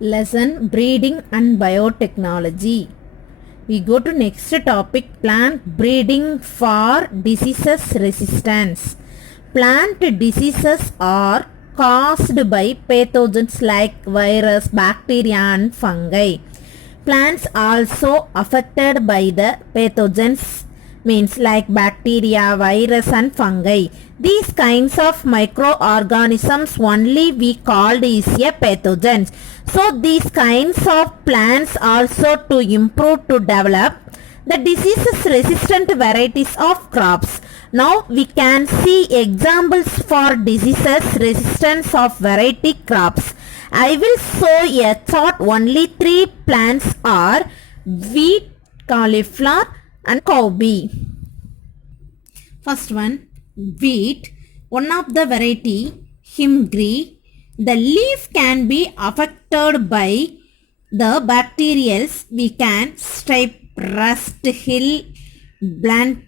Lesson Breeding and Biotechnology. We go to next topic, plant breeding for diseases resistance. Plant diseases are caused by pathogens like virus, bacteria and fungi. Plants also affected by the pathogens means like bacteria, virus and fungi. These kinds of microorganisms only we called is a pathogens. So these kinds of plants also to improve to develop the diseases resistant varieties of crops. Now we can see examples for diseases resistance of variety crops. I will show a chart. Only 3 plants are wheat, cauliflower and cowbee. First one, wheat. One of the variety, himgree. The leaf can be affected by the bacterials. We can stripe, rust, hill, blunt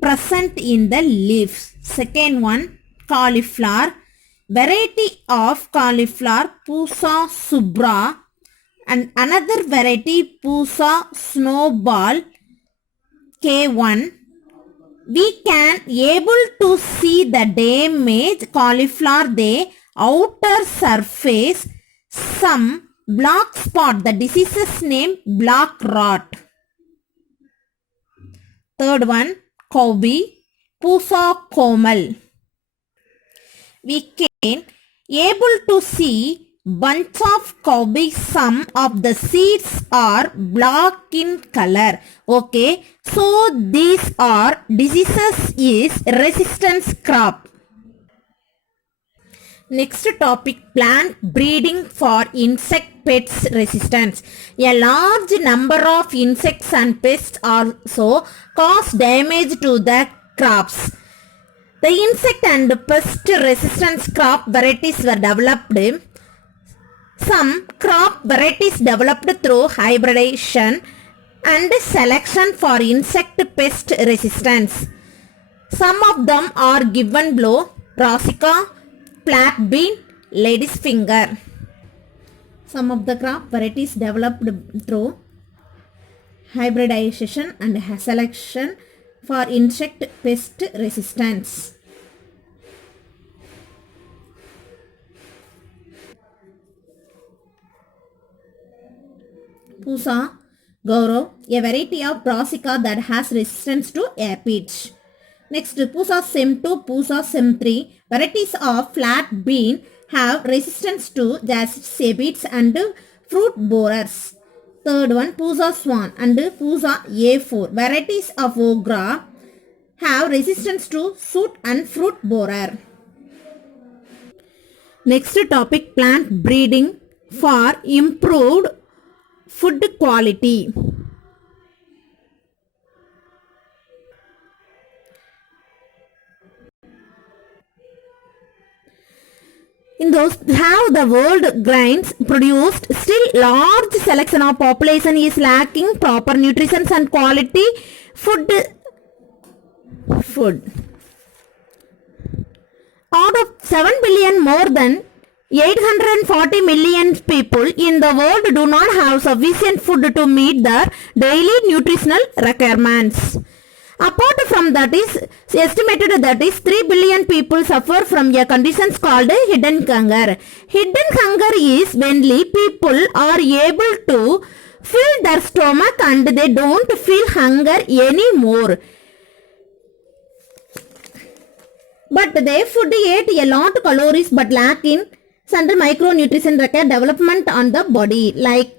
present in the leaves. Second one, cauliflower. Variety of cauliflower, Pusa subra, and another variety, Pusa snowball K1. We can able to see the damaged cauliflower, the outer surface, some black spot. The disease's name black rot. Third one, cowbee, Pusa komal. We can able to see bunch of cowbee. Some of the seeds are black in color. Okay, so these are diseases is resistance crop. Next topic, plant breeding for insect pests resistance. A large number of insects and pests also cause damage to the crops. The insect and pest resistance crop varieties were developed. Some crop varieties developed through hybridization and selection for insect pest resistance. Some of them are given below: brassica, flat bean, lady's finger. Some of the crop varieties developed through hybridization and selection for insect pest resistance. Pusa gaurav, a variety of brassica that has resistance to aphids. Next, Pusa sem2, Pusa sem3, varieties of flat bean have resistance to aphids and fruit borers. Third one, Pusa swan and Pusa A4, varieties of ogra have resistance to soot and fruit borer. Next topic, plant breeding for improved food quality. In those how the world grains produced, still large selection of population is lacking proper nutrition and quality food. Out of 7 billion, more than 840 million people in the world do not have sufficient food to meet their daily nutritional requirements. Apart from that, is estimated that is 3 billion people suffer from a condition called hidden hunger. Hidden hunger is when people are able to fill their stomach and they don't feel hunger anymore. But they food ate a lot of calories but lack in certain micronutrition require development on the body like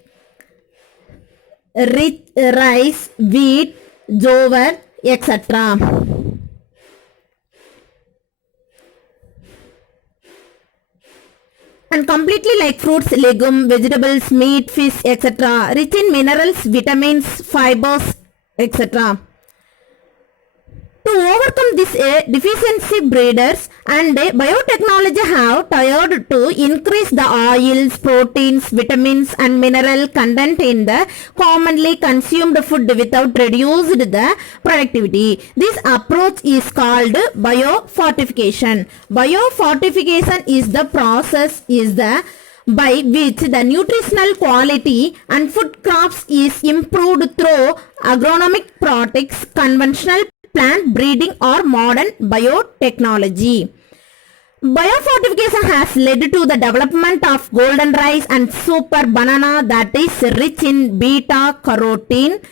rich rice, wheat, jowar, etc. And completely like fruits, legumes, vegetables, meat, fish, etc. Rich in minerals, vitamins, fibers, etc. To overcome this deficiency, breeders and biotechnology have tried to increase the oils, proteins, vitamins and mineral content in the commonly consumed food without reduced the productivity. This approach is called biofortification. Biofortification is the process by which the nutritional quality and food crops is improved through agronomic practices, conventional plant breeding or modern biotechnology. Biofortification has led to the development of golden rice and super banana that is rich in beta carotene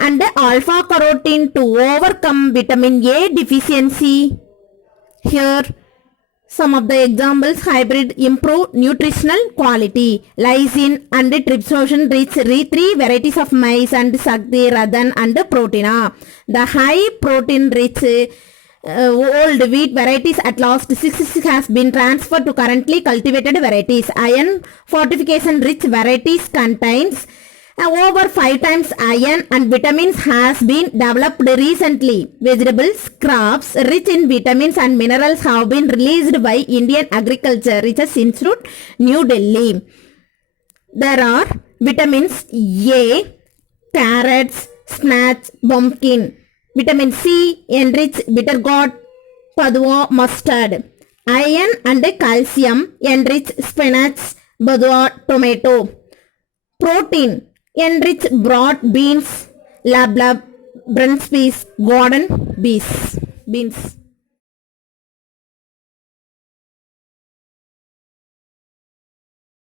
and alpha carotene to overcome vitamin A deficiency. Here some of the examples: hybrid improve nutritional quality, lysine and tryptophan rich 3 varieties of maize and Sakti, Radan and Proteina. The high protein rich old wheat varieties at last 6 has been transferred to currently cultivated varieties. Iron fortification rich varieties contains over 5 times iron and vitamins has been developed recently. Vegetables, crops rich in vitamins and minerals have been released by Indian Agriculture Research Institute, New Delhi. There are vitamins A, carrots, spinach, pumpkin. Vitamin C, enriched bitter gourd, padua, mustard. Iron and calcium, enriched spinach, badua, tomato. Protein, enriched broad beans, lab, Brunswick, garden beans.